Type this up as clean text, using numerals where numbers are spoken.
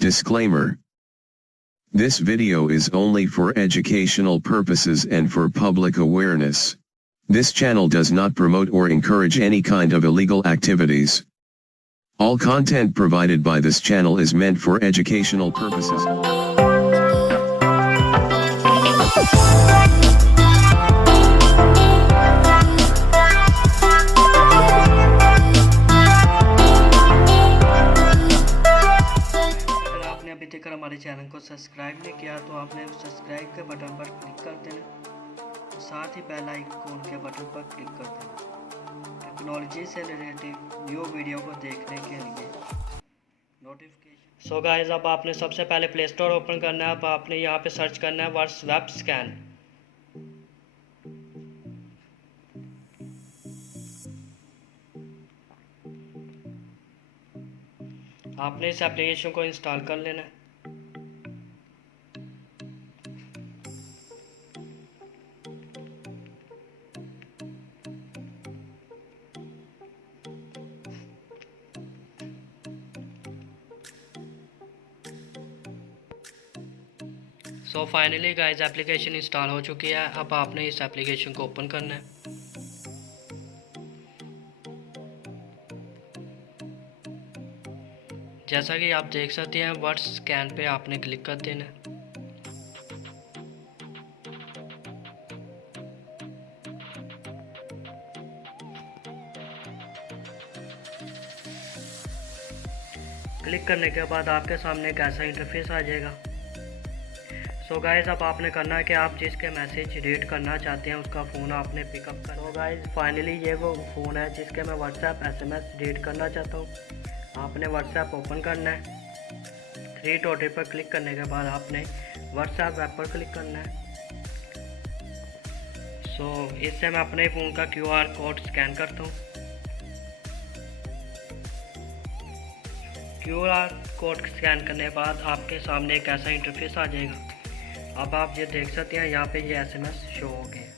Disclaimer. This video is only for educational purposes and for public awareness. This channel does not promote or encourage any kind of illegal activities. All content provided by this channel is meant for educational purposes. अभी तक हमारे channel को subscribe नहीं किया तो आपने subscribe के button पर क्लिक कर देना, साथ ही बेल आइकन के बटन पर क्लिक कर देना टेक्नोलॉजी से रिलेटेड न्यू वीडियो को देखने के लिए नोटिफिकेशन। सो गाइस, अब आपने सबसे पहले प्ले स्टोर ओपन करना है। अब आपने यहाँ पे सर्च करना है वर्ड्स वेब स्कैन। आपने इस एप्लीकेशन को इंस्टॉल कर लेना है। So finally guys, application install हो चुकी है। अब आपने इस एप्लीकेशन को ओपन करना है। जैसा कि आप देख सकते हैं, वर्ड्स स्कैन पे आपने क्लिक कर देना है। क्लिक करने के बाद आपके सामने एक ऐसा इंटरफेस आ जाएगा। सो गाइस, अब आपने करना है कि आप जिसके मैसेज रीड करना चाहते हैं उसका फ़ोन आपने पिकअप करना। तो गाइस, फाइनली ये वो फ़ोन है जिसके मैं व्हाट्सएप SMS रीड करना चाहता हूँ। आपने व्हाट्सएप ओपन करना है। 3 डॉट पर क्लिक करने के बाद आपने व्हाट्सएप ऐप पर क्लिक करना है। सो इससे मैं अपने फ़ोन का QR कोड स्कैन करता हूँ। QR कोड स्कैन करने के बाद आपके सामने एक ऐसा इंटरफेस आ जाएगा। अब आप ये देख सकते हैं, यहाँ पे ये SMS शो हो गए हैं।